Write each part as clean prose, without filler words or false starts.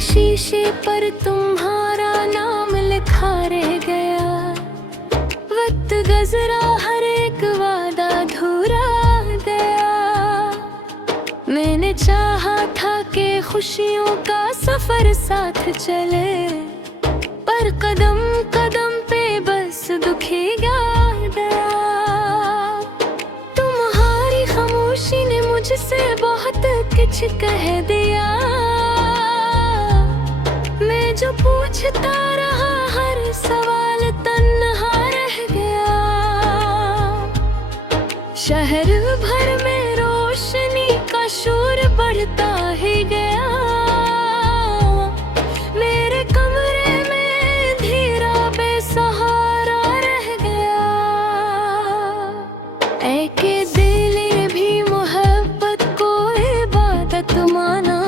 शीशे पर तुम्हारा नाम लिखा रह गया। वक्त गुजरा, हर एक वादा अधूरा गया। मैंने चाहा था कि खुशियों का सफर साथ चले, पर कदम कदम पे बस दुखी गया। तुम्हारी खामोशी ने मुझसे बहुत कुछ कह दिया। मैं जो पूछता रहा, हर सवाल तन्हा रह गया। शहर भर में रोशनी का शोर बढ़ता ही गया। मेरे कमरे में धीरा बेसहारा रह गया। ऐ के दिल ने भी मोहब्बत को इबादत माना,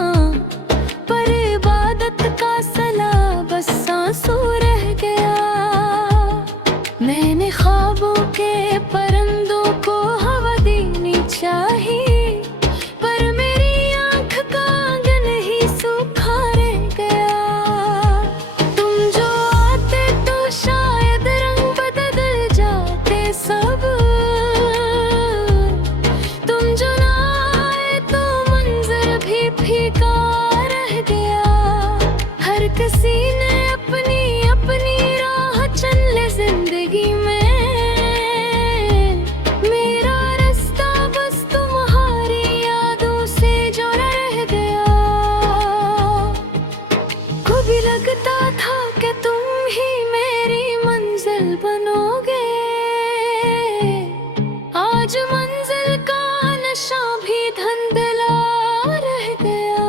पर इबादत का सला बस सांसों रह गया। मैंने ख्वाबों के परिंदों को हवा देनी चाहिए, पर मेरी आँख का आंगन ही सूखा रह गया। तुम जो आते तो शायद रंग बदल जाते सब, तुम जो ना आए तो मंजर भी फीका रह गया। हर किसी ने अपनी अपनी राह चुन ली जिंदगी में। मेरा रास्ता बस तुम्हारी यादों से जुड़ा रह गया। कभी लगता था कि तुम ही मेरी मंजिल बनोगे, आज मंजिल का नशा भी धुंधला रह गया।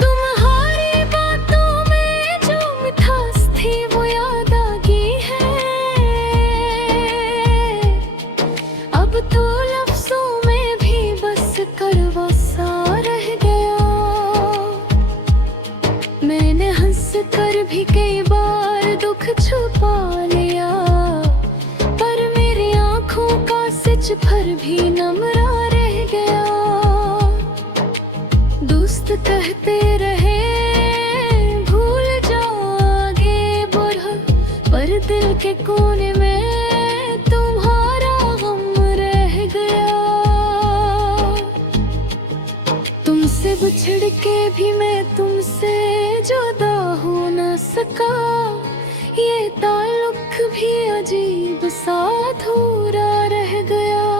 तुम्हारी बातों में जो मिठास थी वो याद आ गई है। अब तो लफ्जों में भी बस कड़वा सा रह गया। मैंने हंस कर भी कई बार दुख छुपा लिया, पर मेरी आंखों का सिच भर भी नमरा रह गया। दोस्त कहते रहे भूल जाओ आगे बढ़ो, पर दिल के कोने में तुम्हारा गम रह गया। तुमसे बिछड़ के भी मैं तुमसे जुदा हो न सका। ये ताल्लुक भी अजीब सा अधूरा रह गया।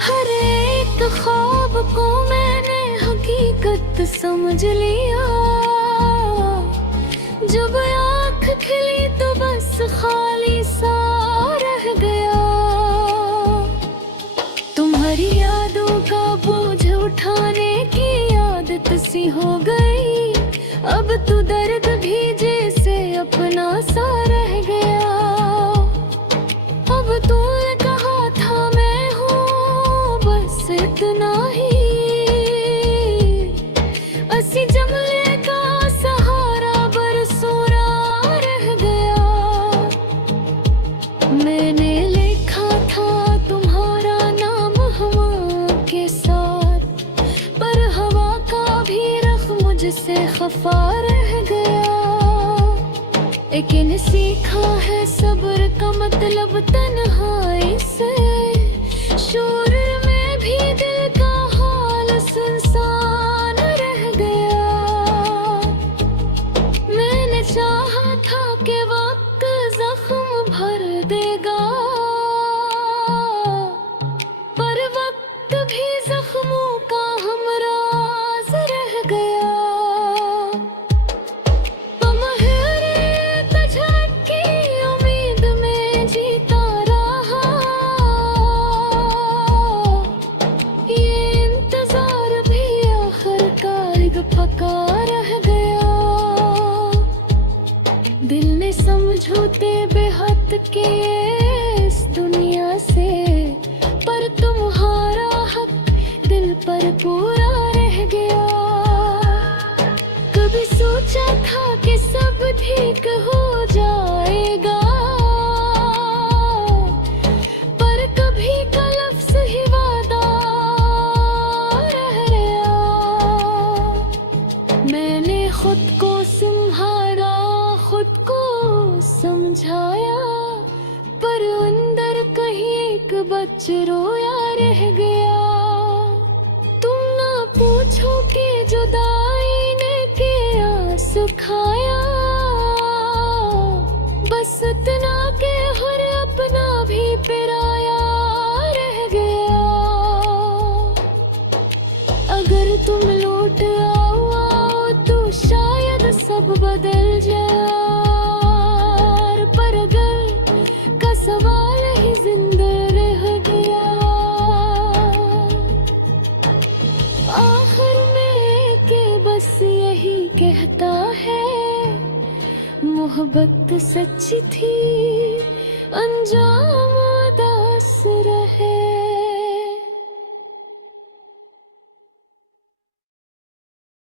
हर एक ख्वाब को मैंने हकीकत समझ लिया। जब आँख खिली तो बस खाली सा रह गया। तुम्हारी यादों का बोझ उठाने की आदत सी हो गई। अब तो दर्द भी जैसे अपना सा रह गया। अब तूने कहा था मैं हूँ बस इतना ही, असी जमले का सहारा बरसोरा रह गया। मैंने लिखा था तुम्हारा नाम हवा के साथ, पर हवा का भी रख मुझसे खफा रह गया। लेकिन सीखा है सब्र का मतलब तन्हाई से। शोर में भी दिल का हाल सुनसान रह गया। मैंने चाहा था कि वक्त जख्म भर देगा, पर वक्त भी जख्मों का हमराज रह गया। पका रह गया। दिल ने समझौते बेहद किए इस दुनिया से, पर तुम्हारा हक दिल पर पूरा रह गया। कभी सोचा था कि सब ठीक हो जाएगा, पर कभी का लफ्ज़ ही वादा रह गया। समझाया, पर अंदर कहीं एक बच्चा रोया रह गया। तुम ना पूछो कि जुदाई ने क्या सिखाया, बस इतना के हर अपना भी पराया रह गया। अगर तुम लौट आओ तो शायद सब बदल जाए, पर अगर का सवाल ही जिंदा रह गया। आखिर में के बस यही कहता है, मोहब्बत सच्ची थी, अंजाम